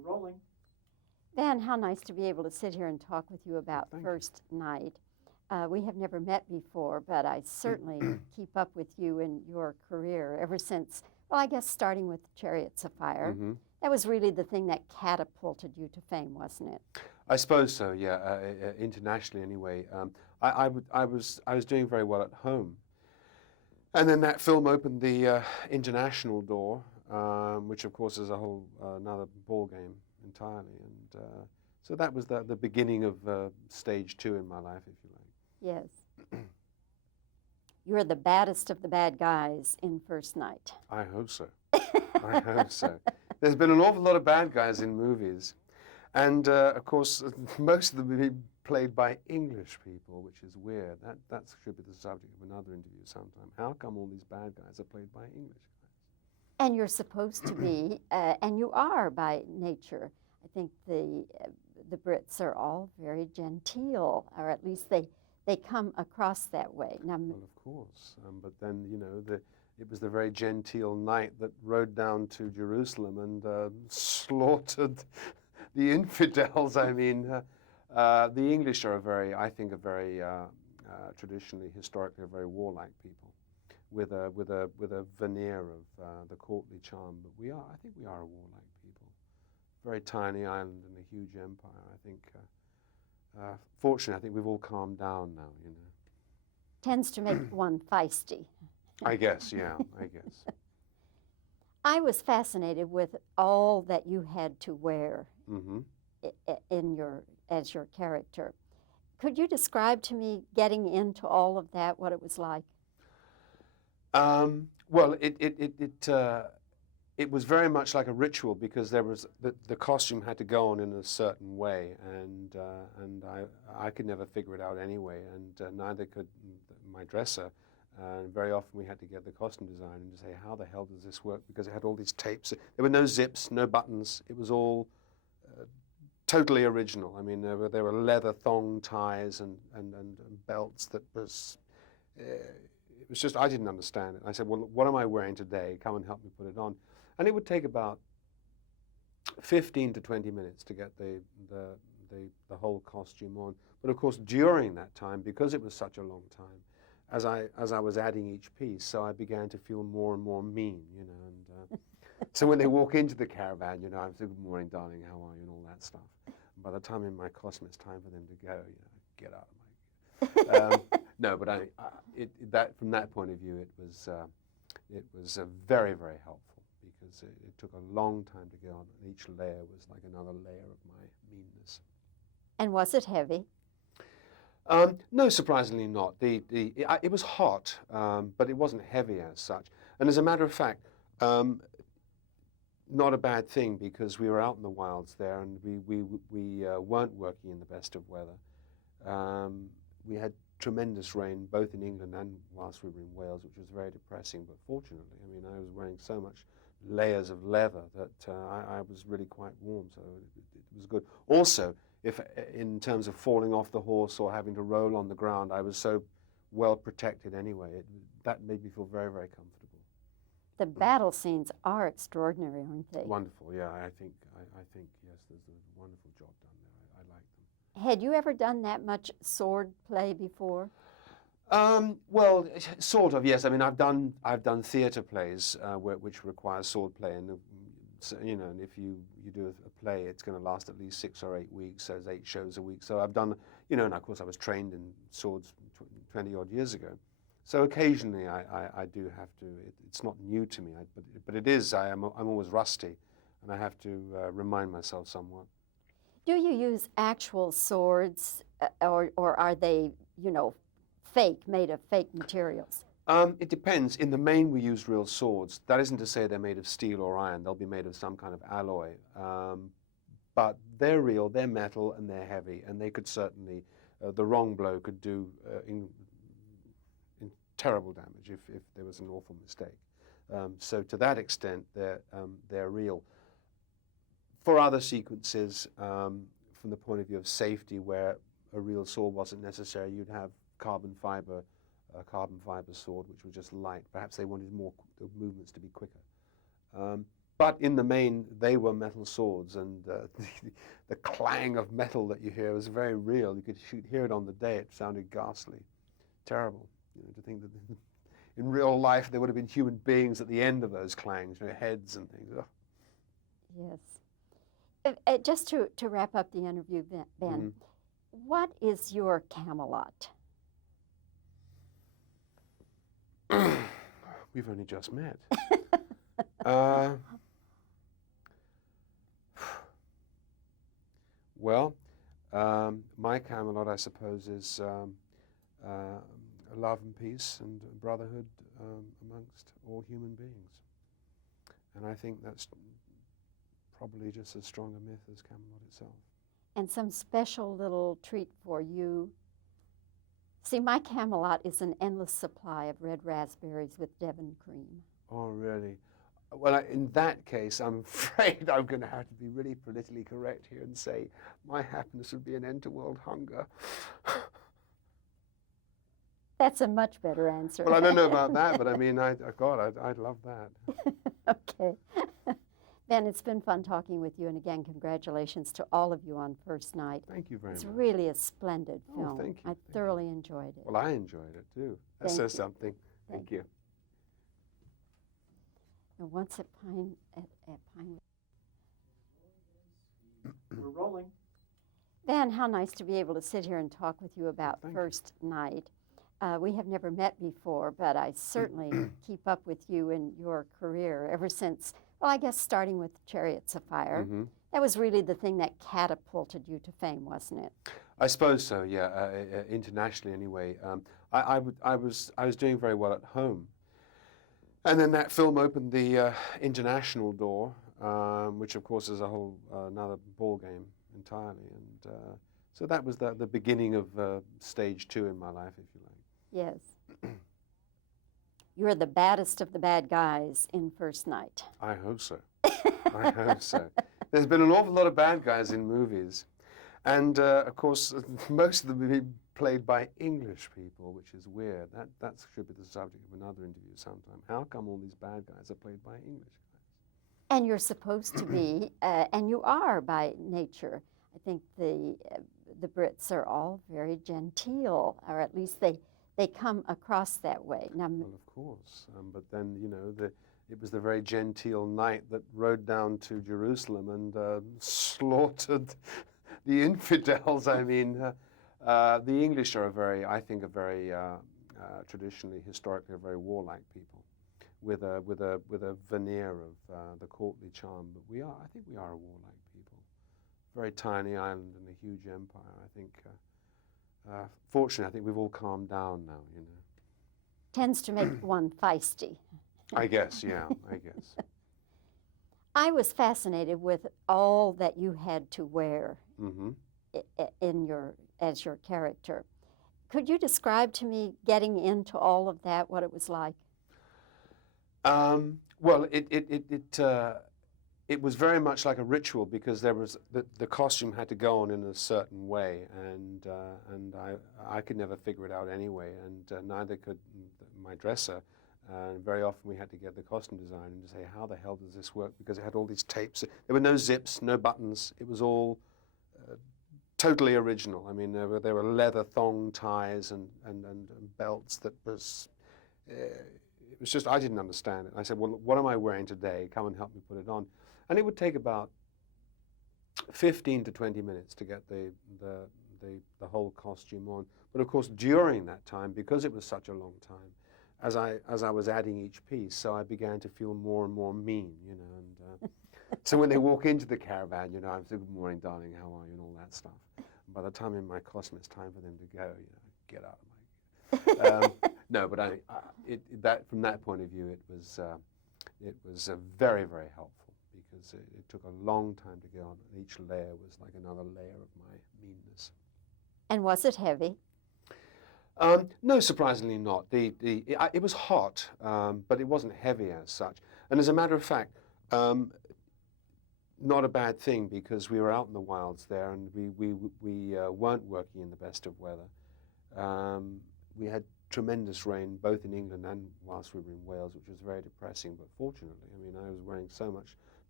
rolling. Van, how nice to be able to sit here and talk with you about First Night. We have never met before, but I certainly keep up with you and your career ever since, well, I guess starting with Chariots of Fire. Mm-hmm. That was really the thing that catapulted you to fame, wasn't it? I suppose so, yeah, internationally anyway. I was doing very well at home. And then that film opened the international door, which of course is a whole another ball game entirely. And so that was the beginning of stage 2 in my life, if you like. Yes. You're the baddest of the bad guys in First Night. I hope so. I hope so. There's been an awful lot of bad guys in movies. And of course, most of them have been played by English people, which is weird. That should be the subject of another interview sometime. How come all these bad guys are played by English guys? And you're supposed to be, and you are by nature. I think the Brits are all very genteel, or at least they come across that way. Now, well, of course. But then, you know, it was the very genteel knight that rode down to Jerusalem and slaughtered the infidels. I mean, the English are I think a very traditionally, historically, a very warlike people, with a veneer of the courtly charm. But I think we are a warlike people. Very tiny island and a huge empire. I think, fortunately, I think we've all calmed down now. You know, tends to make one feisty. I guess, yeah, I guess. I was fascinated with all that you had to wear Mm-hmm. as your character. Could you describe to me getting into all of that, what it was like? Well, it was very much like a ritual, because there was the costume had to go on in a certain way, and I could never figure it out anyway, and neither could my dresser. And very often we had to get the costume designer and say, how the hell does this work? Because it had all these tapes. There were no zips, no buttons. It was all totally original. I mean, there were leather thong ties and belts that was, it was just, I didn't understand it. I said, well, what am I wearing today? Come and help me put it on. And it would take about 15 to 20 minutes to get the whole costume on. But of course, during that time, because it was such a long time, as I was adding each piece, so I began to feel more and more mean, you know. And so when they walk into the caravan, you know, I'm saying, good morning, darling, how are you, and all that stuff. And by the time in my costume, it's time for them to go, you know, get out of my no, but that from that point of view, it was very, very helpful, because it took a long time to get on, and each layer was like another layer of my meanness. And was it heavy? No, surprisingly not. It was hot, but it wasn't heavy as such. And as a matter of fact, not a bad thing, because we were out in the wilds there, and we weren't working in the best of weather. We had tremendous rain, both in England and whilst we were in Wales, which was very depressing. But fortunately, I mean, I was wearing so much layers of leather that I was really quite warm, so it was good. Also, if in terms of falling off the horse or having to roll on the ground, I was so well protected anyway. That made me feel very, very comfortable. The battle scenes are extraordinary, aren't they? Wonderful, yeah. I think yes, there's a wonderful job done there. I like them. Had you ever done that much sword play before? Well, sort of, yes. I mean, I've done theatre plays which require sword play, and so, you know, and if you do a play, it's going to last at least 6 or 8 weeks. So there's 8 shows a week. So I've done, you know, and of course I was trained in swords 20 odd years ago. So occasionally I do have to. It's not new to me, but it is. I'm always rusty, and I have to remind myself somewhat. Do you use actual swords, or are they, you know, fake, made of fake materials? It depends. In the main, we use real swords. That isn't to say they're made of steel or iron. They'll be made of some kind of alloy. But they're real, they're metal, and they're heavy. And they could certainly, the wrong blow could do in terrible damage if there was an awful mistake. So to that extent, they're real. For other sequences, from the point of view of safety, where a real sword wasn't necessary, you'd have a carbon fiber sword, which was just light. Perhaps they wanted the movements to be quicker. But in the main, they were metal swords, and the clang of metal that you hear was very real. You could hear it on the day. It sounded ghastly, terrible. You know, to think that in real life there would have been human beings at the end of those clangs, you know, heads and things. Ugh. Yes. Just to wrap up the interview, Ben, what is your Camelot? We've only just met. Well, my Camelot, I suppose, is love and peace and brotherhood amongst all human beings. And I think that's probably just as strong a myth as Camelot itself. And some special little treat for you. See, my Camelot is an endless supply of red raspberries with Devon cream. Oh, really? Well, in that case, I'm afraid I'm going to have to be really politically correct here and say my happiness would be an end to world hunger. That's a much better answer. Well, I don't know about that, but I mean, I'd love that. Okay. Ben, it's been fun talking with you, and again, congratulations to all of you on First Night. Thank you very much. It's really a splendid film. Oh, thank you. I thoroughly enjoyed it. Well, I enjoyed it too. That says something. Thank you. And once at Pine. We're rolling. Ben, how nice to be able to sit here and talk with you about First Night. We have never met before, but I certainly keep up with you and your career ever since, well, I guess starting with Chariots of Fire. That was really the thing that catapulted you to fame, wasn't it? I suppose so, yeah, internationally anyway. I was doing very well at home. And then that film opened the international door, which of course is a whole another ball game entirely. And so that was the beginning of stage 2 in my life, if you like. Yes. You're the baddest of the bad guys in First Night. I hope so. I hope so. There's been an awful lot of bad guys in movies. And of course, most of them have been played by English people, which is weird. That should be the subject of another interview sometime. How come all these bad guys are played by English guys? And you're supposed to be, and you are by nature. I think the Brits are all very genteel, or at least they come across that way. Now, well, of course. But then, you know, it was the very genteel knight that rode down to Jerusalem and slaughtered the infidels. I mean, the English are I think a very traditionally, historically, a very warlike people, with a veneer of the courtly charm. But I think we are a warlike people. Very tiny island and a huge empire. I think. Fortunately, I think we've all calmed down now. You know. Tends to make one feisty. I guess, yeah. I guess. I was fascinated with all that you had to wear as your character. Could you describe to me getting into all of that, what it was like? Well, it was very much like a ritual because there was the costume had to go on in a certain way, and I could never figure it out anyway, and neither could my dresser. And very often we had to get the costume designer and say, how the hell does this work? Because it had all these tapes. There were no zips, no buttons. It was all totally original. I mean, there were leather thong ties and belts that was, it was just, I didn't understand it. I said, well, what am I wearing today? Come and help me put it on. And it would take about 15 to 20 minutes to get the whole costume on. But of course, during that time, because it was such a long time, as I was adding each piece, so I began to feel more and more mean, you know. And so when they walk into the caravan, you know, I'm saying, good morning, darling, how are you, and all that stuff. And by the time in my costume, it's time for them to go, you know, get out of my no, but that from that point of view, it was very, very helpful because it took a long time to get on. Each layer was like another layer of my meanness. And was it heavy? No, surprisingly not. It was hot, but it wasn't heavy as such. And as a matter of fact, not a bad thing because we were out in the wilds there, and we weren't working in the best of weather. We had tremendous rain both in England and whilst we were in Wales, which was very depressing. But fortunately, I mean, I was wearing so much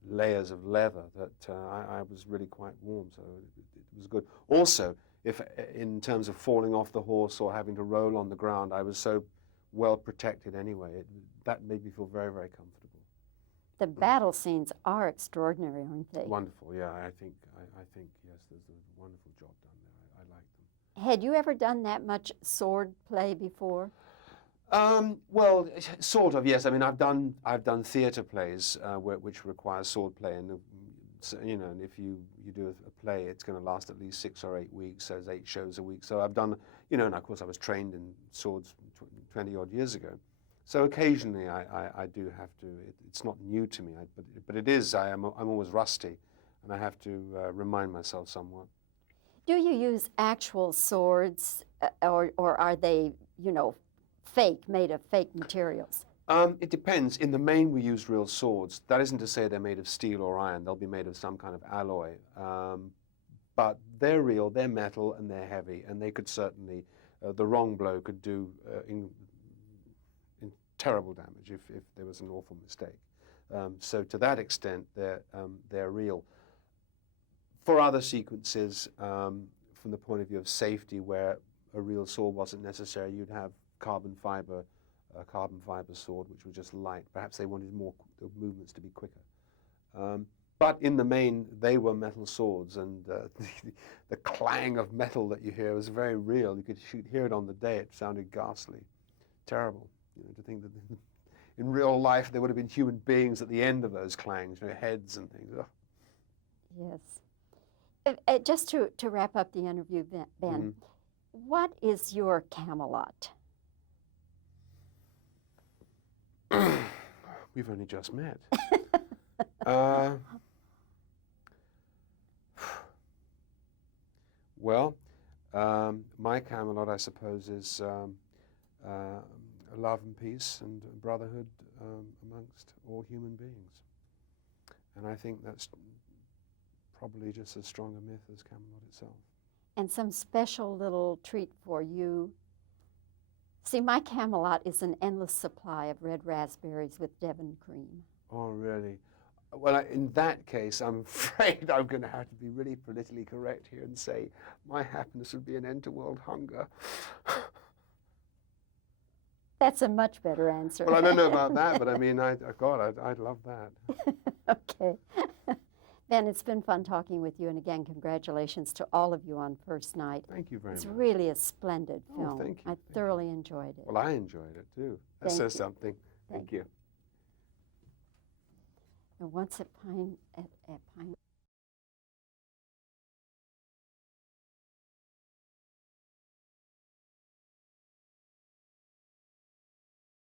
layers of leather that I was really quite warm, so it was good. Also, if in terms of falling off the horse or having to roll on the ground, I was so well protected anyway. That made me feel very, very comfortable. The battle scenes are extraordinary, aren't they? Wonderful, yeah. I think yes, there's a wonderful job done there. I like them. Had you ever done that much sword play before? Well, sort of, yes. I mean, I've done theatre plays which require sword play, and so, you know, and if you do a play, it's going to last at least 6 or 8 weeks. So there's 8 shows a week. So I've done, you know, and of course I was trained in swords 20 odd years ago. So occasionally I do have to. It's not new to me, but it is. I'm always rusty, and I have to remind myself somewhat. Do you use actual swords, or are they, you know, fake, made of fake materials? It depends. In the main, we use real swords. That isn't to say they're made of steel or iron. They'll be made of some kind of alloy. But they're real, they're metal, and they're heavy. And they could certainly, the wrong blow could do in terrible damage if there was an awful mistake. So to that extent, they're real. For other sequences, from the point of view of safety, where a real sword wasn't necessary, you'd have a carbon fiber sword, which was just light. Perhaps they wanted the movements to be quicker. But in the main, they were metal swords, and the clang of metal that you hear was very real. You could hear it on the day. It sounded ghastly, terrible. You know, to think that in real life there would have been human beings at the end of those clangs, you know, heads and things. Ugh. Yes. Just to wrap up the interview, Ben, what is your Camelot? We've only just met. Well, my Camelot, I suppose, is love and peace and brotherhood amongst all human beings. And I think that's probably just as strong a myth as Camelot itself. And some special little treat for you. See, my Camelot is an endless supply of red raspberries with Devon cream. Oh, really? Well, in that case, I'm afraid I'm going to have to be really politically correct here and say my happiness would be an end to world hunger. That's a much better answer. Well, I don't know about that, but I mean, I'd love that. Okay. Ben, it's been fun talking with you, and again, congratulations to all of you on first night. Thank you very much. It's really a splendid film. Oh, thank you. I thoroughly enjoyed it. Well, I enjoyed it too. That says something. Thank you. Once at